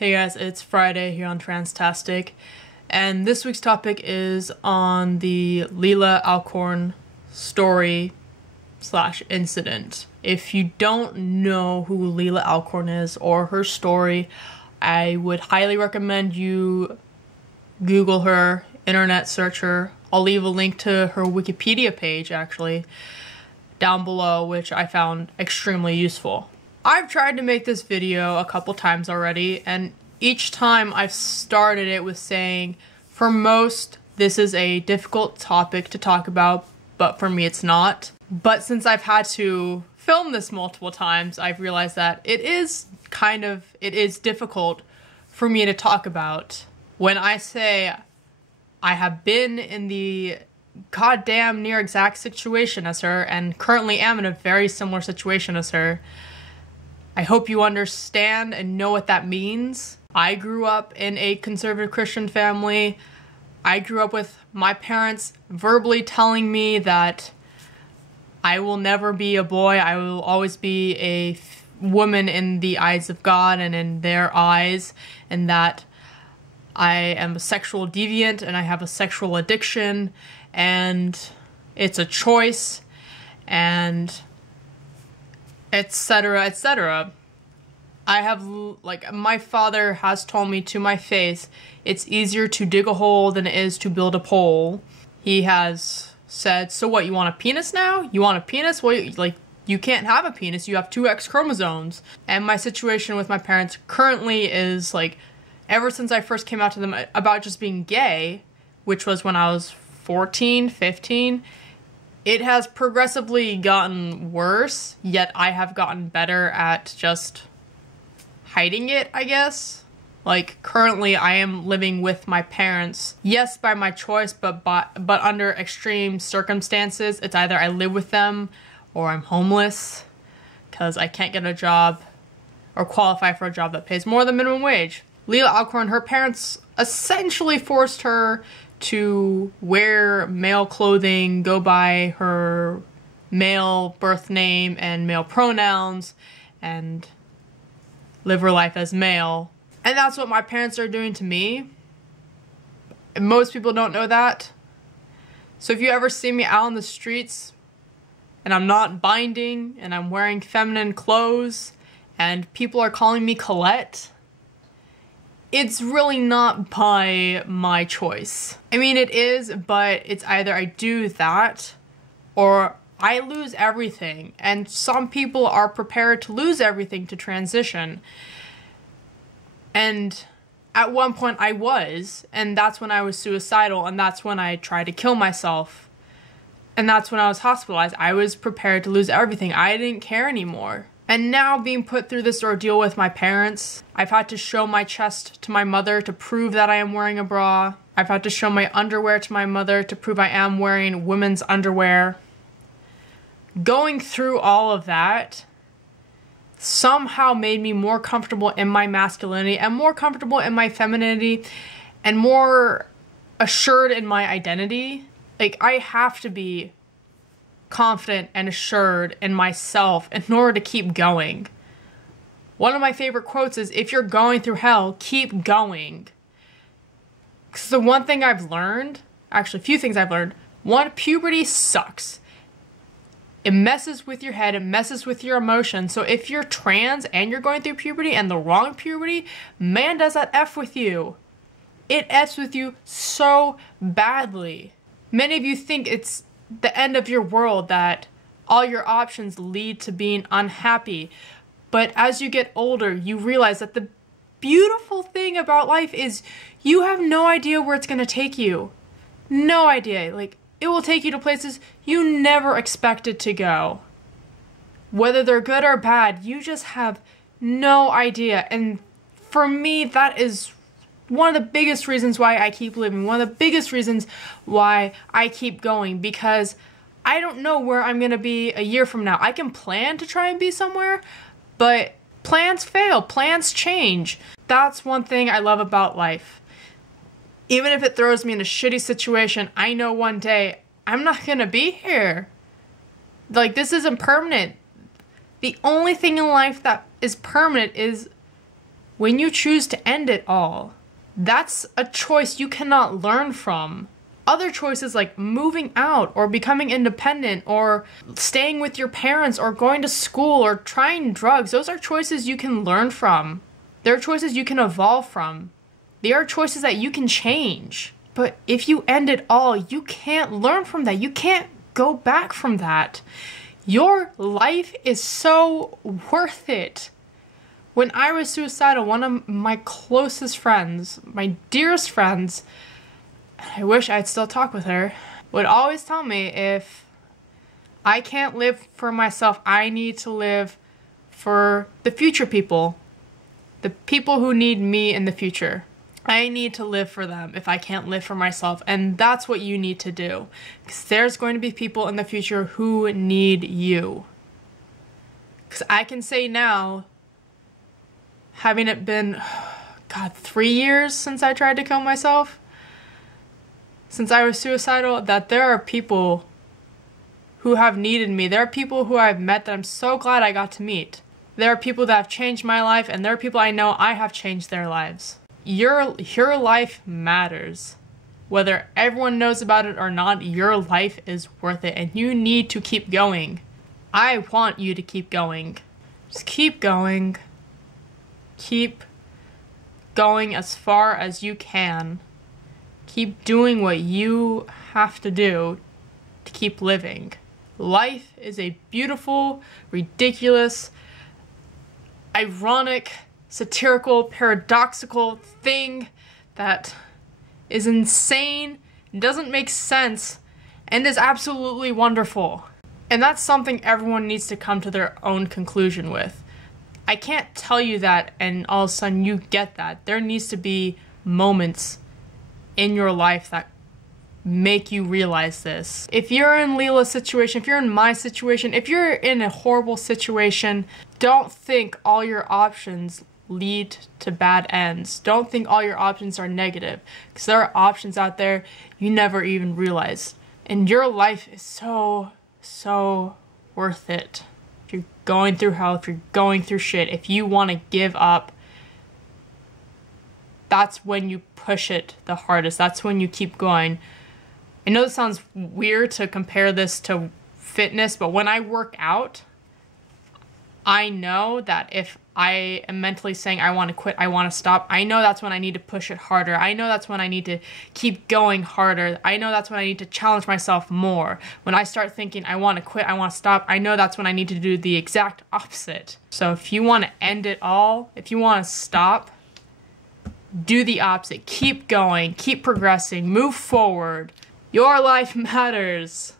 Hey guys, it's Friday here on Transtastic, and this week's topic is on the Leelah Alcorn story / incident. If you don't know who Leelah Alcorn is or her story, I would highly recommend you Google her, internet search her. I'll leave a link to her Wikipedia page actually down below, which I found extremely useful. I've tried to make this video a couple times already, and each time I've started it with saying, for most, this is a difficult topic to talk about, but for me it's not. But since I've had to film this multiple times, I've realized that it is difficult for me to talk about. When I say I have been in the goddamn near exact situation as her, and currently am in a very similar situation as her, I hope you understand and know what that means. I grew up in a conservative Christian family. I grew up with my parents verbally telling me that I will never be a boy. I will always be a woman in the eyes of God and in their eyes, and that I am a sexual deviant and I have a sexual addiction and it's a choice, and etc., etc. I have, my father has told me to my face, it's easier to dig a hole than it is to build a pole. He has said, so what, you want a penis now? You want a penis? Well, you can't have a penis, you have 2 X chromosomes. And my situation with my parents currently is, ever since I first came out to them about just being gay, which was when I was 14, 15, it has progressively gotten worse, yet I have gotten better at just hiding it, I guess. Currently I am living with my parents, yes, by my choice, but under extreme circumstances. It's either I live with them or I'm homeless because I can't get a job or qualify for a job that pays more than minimum wage. Leelah Alcorn, her parents essentially forced her to wear male clothing, go by her male birth name and male pronouns, and live her life as male. And that's what my parents are doing to me. And most people don't know that. So if you ever see me out on the streets and I'm not binding and I'm wearing feminine clothes and people are calling me Colette, it's really not by my choice. I mean, it is, but it's either I do that or I lose everything. And some people are prepared to lose everything to transition. And at one point I was, and that's when I was suicidal, and that's when I tried to kill myself. And that's when I was hospitalized. I was prepared to lose everything. I didn't care anymore. And now being put through this ordeal with my parents, I've had to show my chest to my mother to prove that I am wearing a bra. I've had to show my underwear to my mother to prove I am wearing women's underwear. Going through all of that somehow made me more comfortable in my masculinity and more comfortable in my femininity and more assured in my identity. I have to be confident and assured in myself in order to keep going. One of my favorite quotes is, if you're going through hell, keep going. Because the one thing I've learned, actually a few things I've learned, one, puberty sucks. It messes with your head, it messes with your emotions. So if you're trans and you're going through puberty and the wrong puberty, man, does that F with you. It F's with you so badly. Many of you think it's the end of your world, that all your options lead to being unhappy. But as you get older, you realize that the beautiful thing about life is you have no idea where it's going to take you. No idea. It will take you to places you never expected to go. Whether they're good or bad, you just have no idea. And for me, that is one of the biggest reasons why I keep living, one of the biggest reasons why I keep going, because I don't know where I'm going to be a year from now. I can plan to try and be somewhere, but plans fail, plans change. That's one thing I love about life. Even if it throws me in a shitty situation, I know one day I'm not going to be here. This isn't permanent. The only thing in life that is permanent is When you choose to end it all, that's a choice you cannot learn from. Other choices like moving out or becoming independent or staying with your parents or going to school or trying drugs, those are choices you can learn from. They're choices you can evolve from. They are choices that you can change. But if you end it all, you can't learn from that. You can't go back from that. Your life is so worth it. When I was suicidal, one of my closest friends, my dearest friends, I wish I'd still talk with her, would always tell me, if I can't live for myself, I need to live for the future people. The people who need me in the future. I need to live for them if I can't live for myself. And that's what you need to do. Because there's going to be people in the future who need you. Because I can say now, having it been, 3 years since I tried to kill myself, since I was suicidal, that there are people who have needed me. There are people who I've met that I'm so glad I got to meet. There are people that have changed my life, and there are people I know I have changed their lives. Your life matters. Whether everyone knows about it or not, your life is worth it, and you need to keep going. I want you to keep going. Just keep going. Keep going as far as you can. Keep doing what you have to do to keep living. Life is a beautiful, ridiculous, ironic, satirical, paradoxical thing that is insane, doesn't make sense, and is absolutely wonderful. And that's something everyone needs to come to their own conclusion with. I can't tell you that and all of a sudden you get that. There needs to be moments in your life that make you realize this. If you're in Leelah's situation, if you're in my situation, if you're in a horrible situation, don't think all your options lead to bad ends. Don't think all your options are negative, because there are options out there you never even realized. And your life is so worth it. If you're going through hell, if you're going through shit, if you want to give up, that's when you push it the hardest. That's when you keep going. I know this sounds weird to compare this to fitness, but when I work out, I know that if I am mentally saying I want to quit, I want to stop, I know that's when I need to push it harder. I know that's when I need to keep going harder. I know that's when I need to challenge myself more. When I start thinking I want to quit, I want to stop, I know that's when I need to do the exact opposite. So if you want to end it all, if you want to stop, do the opposite. Keep going, keep progressing, move forward. Your life matters.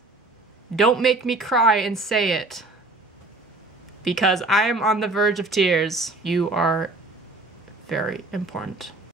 Don't make me cry and say it, because I am on the verge of tears. You are very important.